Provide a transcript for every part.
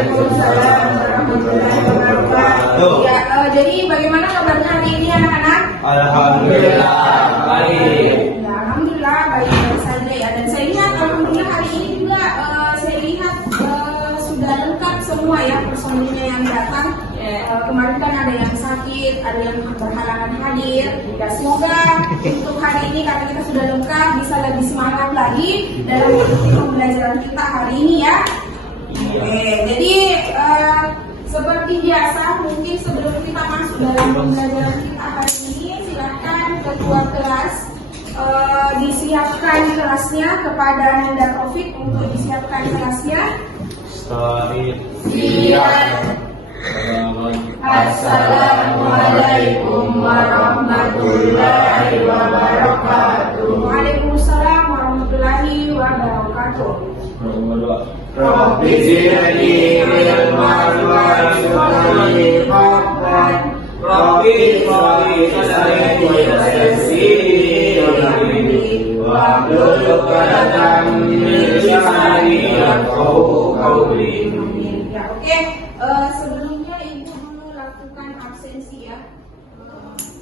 Waalaikumsalam warahmatullahi wabarakatuh. Ya, jadi bagaimana kabarnya hari ini anak-anak? Alhamdulillah baik. Ya, alhamdulillah baik saja ya. Dan saya lihat alhamdulillah hari ini juga saya lihat sudah lengkap semua ya personilnya yang datang. Kemarin kan ada yang sakit, ada yang berhalangan hadir. Ya semoga untuk hari ini karena kita sudah lengkap bisa lebih semangat lagi dalam mengikuti pembelajaran kita hari ini ya. Oke, jadi seperti biasa mungkin sebelum kita masuk dalam pembelajaran kita hari ini silakan ketua kelas disiapkan kelasnya kepada Nanda Taufik untuk disiapkan kelasnya. Siap. Assalamualaikum warahmatullahi wabarakatuh. Waalaikumsalam warahmatullahi wabarakatuh. Rabbi zidni ilman warzuqni fadlan. Rabbi sholli yassir wa hlul 'uqdatam min lisani yafqahu qawli. Ya, oke. Sebelumnya Ibu dulu lakukan absensi ya.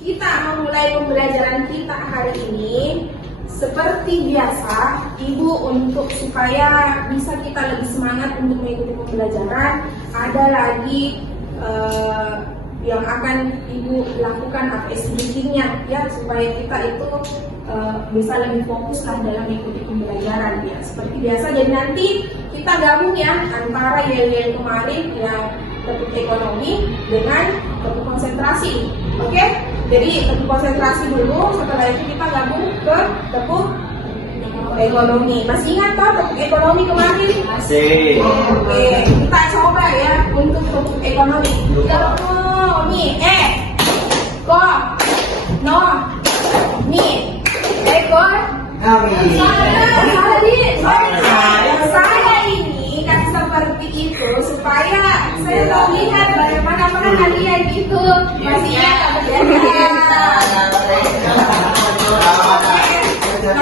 Kita memulai pembelajaran kita hari ini. Seperti biasa, Ibu untuk supaya bisa kita lebih semangat untuk mengikuti pembelajaran, ada lagi yang akan Ibu lakukan activity-nya ya supaya kita itu bisa lebih fokus lah dalam mengikuti pembelajaran ya. Seperti biasa, jadi nanti kita gabung ya antara yel-yel kemarin ya topik ekonomi dengan topik konsentrasi. Oke? Jadi topik konsentrasi dulu, setelah itu kita gabung ke topik ekonomi. Masih ingat toh topik ekonomi kemarin? Masih. Oke, kita coba ya untuk topik ekonomi. Ekonomi, ko, no, mi, ekonomi. Saya ini kan seperti itu supaya saya tahu lihat bagaimana kalian itu masih ingat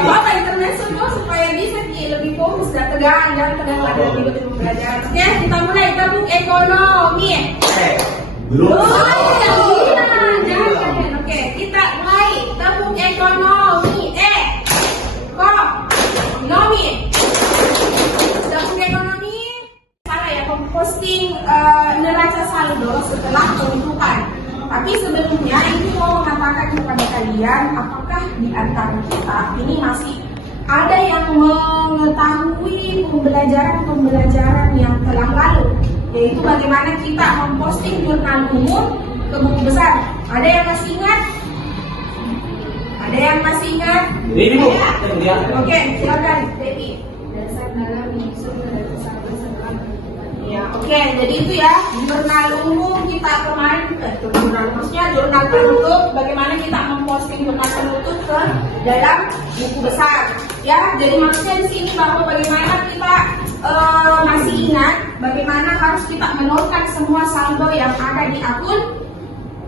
apa intermezzo tuh supaya bisa lebih fokus dan tegang lagi dalam mengikuti pembelajaran. Oke, kita mulai tabung ekonomi. Belum. Jangan. Oke, kita mulai tabung ekonomi. Ekonomi. Tabung ekonomi. Salah ya, posting neraca saldo setelah penutupan. Tapi sebelumnya ini mau mengatakan kepada kalian, apakah di antara kita ini masih ada yang mengetahui pembelajaran yang telah lalu, yaitu bagaimana kita memposting jurnal umum ke buku besar. Ada yang masih ingat? Ada yang masih ingat? Ini Bu. Oke, silakan Devi. Dasar dalam menyusun keputusan bersama. Ya, oke. Jadi itu ya jurnal umum kita kemarin, jurnal penutup. Bagaimana kita memposting jurnal penutup ke dalam buku besar. Ya, jadi maksudnya di sini bahwa bagaimana kita masih ingat bagaimana harus kita menolkan semua saldo yang ada di akun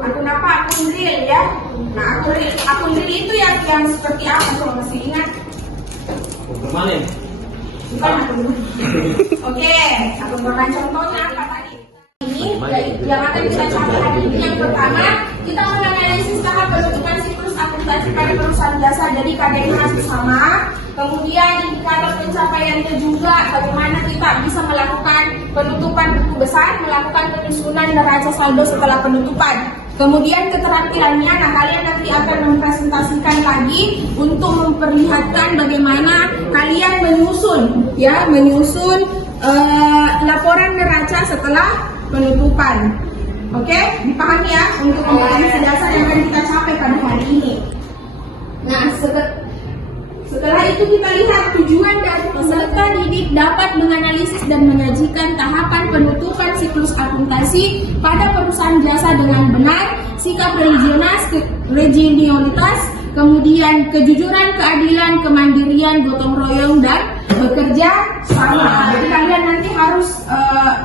apa? Akun real ya. Nah, akun real itu yang seperti apa? Kalau masih ingat? Kemana? Bukan akun real. Oke, akun bermain contohnya apa tadi? Ini yang akan kita capai hari ini. Yang pertama, kita menganalisis tahap penutupan siklus akuntansi pada perusahaan jasa. Jadi KDN masih sama. Kemudian indikator pencapaiannya juga bagaimana kita bisa melakukan penutupan buku besar, melakukan penyusunan neraca saldo setelah penutupan. Kemudian keterampilannya, nah kalian nanti akan mempresentasikan lagi untuk memperlihatkan bagaimana kalian menyusun laporan neraca setelah penutupan. Oke, dipahami ya untuk kompetensi dasar yang akan kita capai pada hari ini. Nah, setelah itu kita lihat tujuan dari peserta didik dapat menganalisis dan menyajikan tahapan penutupan siklus akuntansi pada perusahaan jasa dengan benar, sikap regionalitas, kemudian kejujuran, keadilan, kemandirian, gotong royong, dan bekerja sama. Jadi kalian nanti harus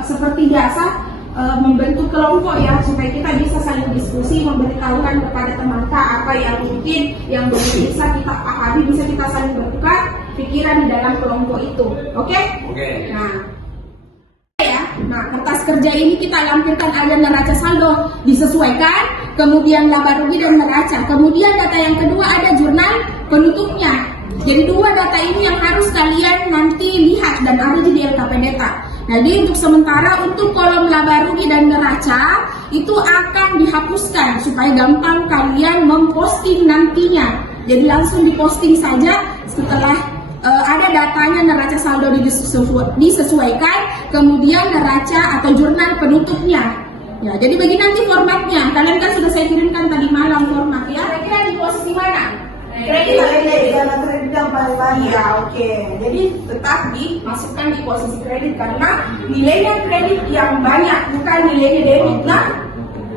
seperti biasa membentuk kelompok ya supaya kita bisa saling diskusi, memberitahukan kepada teman kita apa yang mungkin yang belum bisa kita pahami, bisa kita saling bertukar pikiran di dalam kelompok itu. Oke? Oke. Nah, kertas kerja ini kita lampirkan ada neraca saldo disesuaikan, kemudian laba rugi dan neraca. Kemudian data yang kedua ada jurnal penutupnya. Jadi dua data ini yang harus kalian nanti lihat dan ada di LKP Data. Jadi untuk sementara untuk kolom laba rugi dan neraca itu akan dihapuskan supaya gampang kalian memposting nantinya. Jadi langsung diposting saja setelah ada datanya neraca saldo disesuaikan, kemudian neraca atau jurnal penutupnya. Ya, jadi bagi nanti formatnya, kalian kan sudah saya kirimkan tadi malam format ya. Kira-kira di posisi mana? Kredit yang paling banyak. Ya, oke. Jadi tetap dimasukkan di posisi kredit karena nilainya kredit yang banyak, bukan nilainya debit. Nah,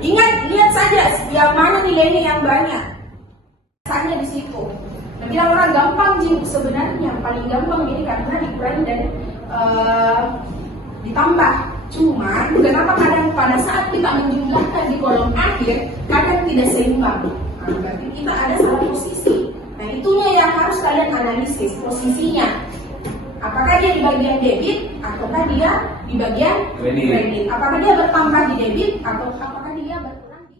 ingat, lihat saja yang mana nilainya yang banyak. Rasanya di situ. Nanti orang gampang sebenarnya paling gampang ini karena dikurangi dan ditambah. Cuma kenapa kadang pada saat kita menjumlahkan di kolom akhir kadang tidak seimbang. Nah, berarti kita ada salah posisi. Nah, itunya yang harus kalian analisis posisinya. Apakah dia di bagian debit ataukah dia di bagian kredit? Apakah dia bertambah di debit atau apakah dia berkurang di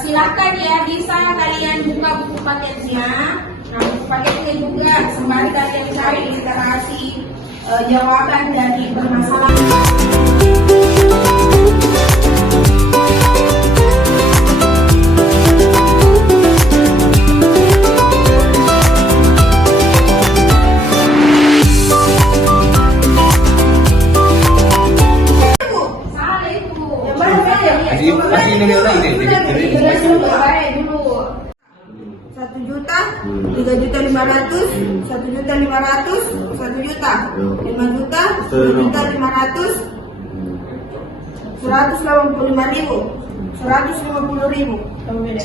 silakan ya, bisa kalian buka buku paketnya. Nah, buku paketnya juga sembari kalian cari literasi jawaban dari permasalahan. Masih ini orang ini. 1.000.000, 3.500.000, 1.500.000, 1.000.000, 5.000.000, 1.500.000, 185.000, 150.000. Kamu beda.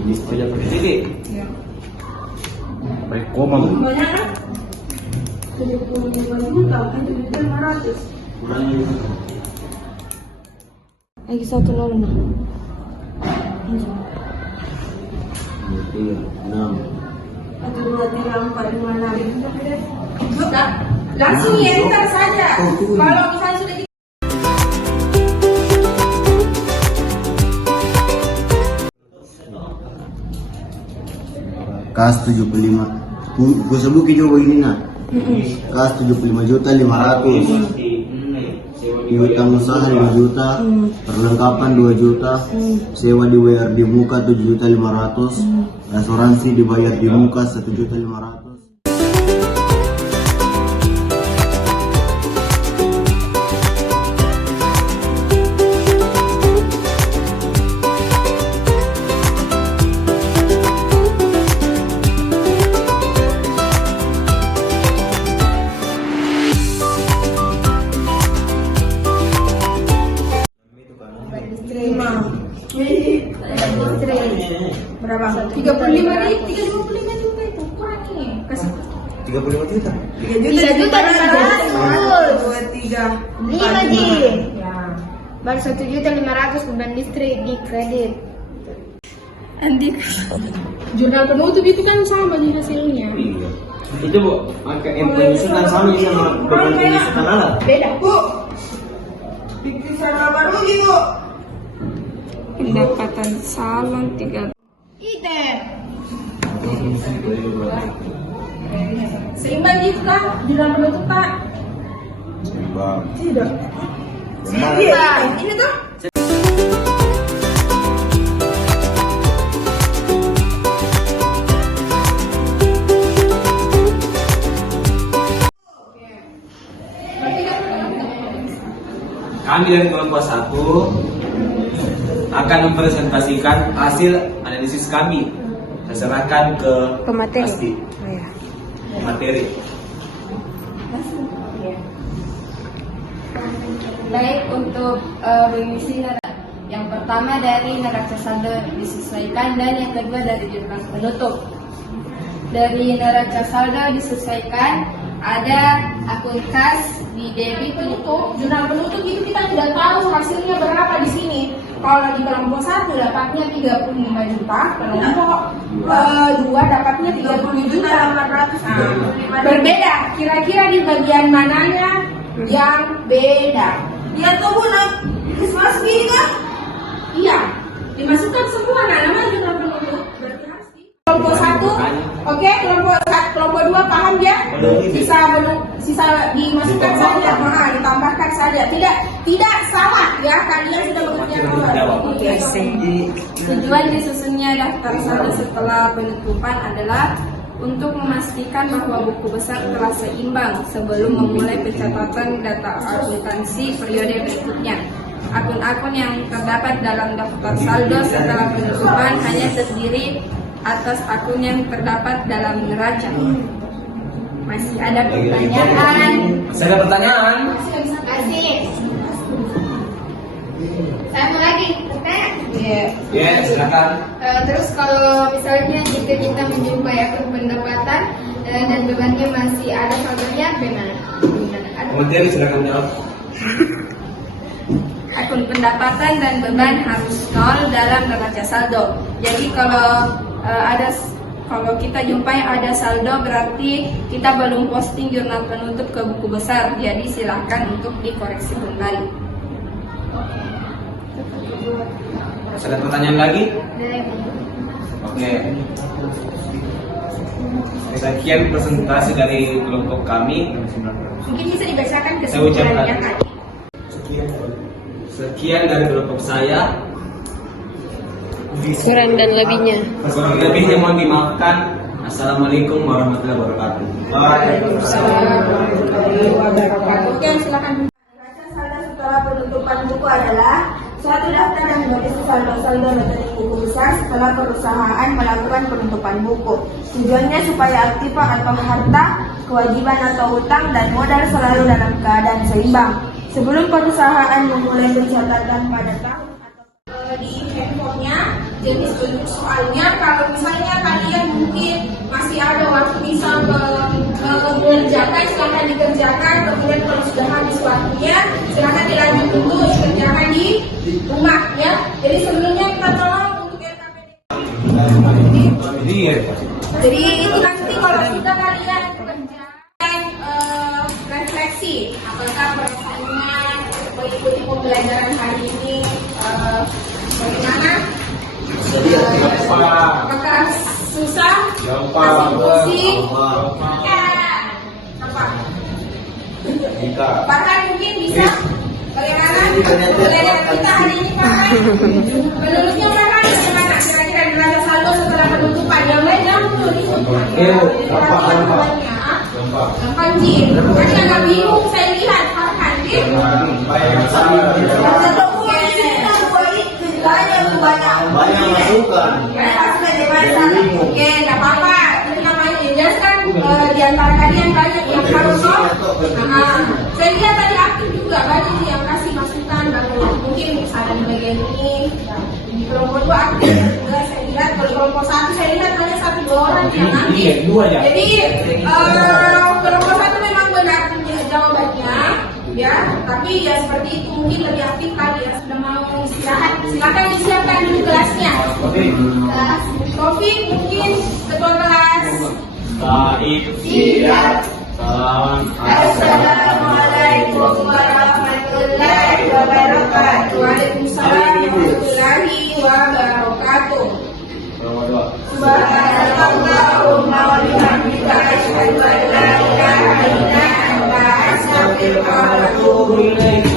Ini saja kredit. Baik koma. Banyak kan? 75 juta, kan 7.500.000. Kurangi. Lagi 1.0 nah. 6. 1, 2, 3, 4, 5, 6. Sudah, langsung ya enter saja. Kalau misalnya sudah Kas 75. Gue sebutin juga ini nah. Kas 75.500.000. Piutang usaha 5 juta, perlengkapan 2 juta, sewa dibayar di muka 7.500.000, asuransi dibayar di muka 1.500.000. berapa? 35.000 juga itu kurang nih. Kasih 35 juta. 3.500.000. 5 Ji. ya. Baru 1.500.000 kemudian listrik di kredit. Andik. Jurnal penutup itu kan sama di hasilnya. Iya. Itu Bu, angka penyusutan sama dengan penyusutan alat. Beda, Bu. Pikirkan apa rugi, Bu? Pendapatan salon 3. Ite. Seimbang gitu kah? Jurnal penutup Pak? Seimbang. Tidak. Seimbang. Ini tuh. Kami dari kelompok 1 akan mempresentasikan hasil analisis kami. Saya serahkan ke materi. Asti. Oh, ya. Materi. Ya. Baik, untuk mengisi yang pertama dari neraca saldo disesuaikan dan yang kedua dari jurnal penutup. Dari neraca saldo disesuaikan ada akun kas di debit Penutup, jurnal penutup itu kita tidak tahu hasilnya berapa di sini. Kalau di kelompok 1 dapatnya 35 juta, kelompok 2 dapatnya 30 juta. Berbeda, kira-kira di bagian mananya yang beda? Dia tuh bulan Christmas gini kan? Iya, dimasukkan semua nama jurnal penutup. Berarti harus di kelompok 1, oke, kelompok 2 paham ya? Sisa dimasukkan saja, ditambahkan saja. Tidak salah ya, kalian sudah bekerja keras. Tujuan disusunnya daftar saldo setelah penutupan adalah untuk memastikan bahwa buku besar telah seimbang sebelum memulai pencatatan data akuntansi periode berikutnya. Akun-akun yang terdapat dalam daftar saldo setelah penutupan hanya terdiri atas akun yang terdapat dalam neraca. Masih ada pertanyaan? Masih ada pertanyaan? Masih. Saya mau lagi bertanya. Ya, silakan. Terus kalau misalnya jika kita menjumpai akun pendapatan dan bebannya masih ada saldonya, bagaimana? Kemudian silakan jawab. Akun pendapatan dan beban harus nol dalam neraca saldo. Jadi kalau kita jumpai ada saldo berarti kita belum posting jurnal penutup ke buku besar. Jadi silakan untuk dikoreksi kembali. Masih ada pertanyaan lagi? Oke. Sekian presentasi dari kelompok kami. Mungkin bisa dibacakan Saya ucapkan. kesimpulannya tadi. Sekian dari kelompok saya. Kurang dan lebihnya. Kurang lebihnya mohon dimaafkan. Assalamualaikum warahmatullahi wabarakatuh. Oke, silakan. Neraca saldo setelah penutupan buku adalah suatu daftar yang berisi saldo-saldo rekening buku besar setelah perusahaan melakukan penutupan buku. Tujuannya supaya aktiva atau harta, kewajiban atau utang, dan modal selalu dalam keadaan seimbang. Sebelum perusahaan memulai pencatatan pada tahun atau Di handphonenya, jenis bentuk soalnya, kalau misalnya kalian mungkin masih ada waktu bisa mengerjakan, silahkan dikerjakan. Kemudian kalau sudah habis waktunya, silahkan dilanjut dulu dikerjakan di rumah ya. Jadi sebelumnya kita tolong untuk LKPD. Jadi itu nanti kalau sudah kalian kerjakan refleksi, apakah perasaannya mengikuti pembelajaran hari ini bagaimana? Apakah susah? Masih pusing? Apa? Farhan mungkin bisa? Bagaimana? Belajar kita hari ini Farhan? Menurutnya Farhan bagaimana? Kira-kira neraca saldo setelah penutupan yang lain gampang sih. Kan agak bingung saya lihat Farhan Banyak masukan. Oke, nggak apa-apa. Itu namanya jelaskan di antara kalian banyak yang harus saya lihat tadi aktif juga banyak yang kasih masukan bahwa mungkin ada di bagian ini. Di kelompok 2 aktif juga saya lihat. Kalau kelompok 1 saya lihat hanya 1-2 orang yang aktif. Jadi kelompok 1 memang benar punya jawabannya. Ya, tapi ya seperti itu mungkin lebih aktif kali ya, sudah mau istirahat. Silakan disiapkan dulu kelasnya. Taufik mungkin ketua kelas. Baik. Siap. Assalamualaikum warahmatullahi wabarakatuh. Waalaikumsalam warahmatullahi wabarakatuh. Subhanallahumma wa bihamdika asyhadu an la ilaha illa anta astaghfiruka wa atubu ilaik.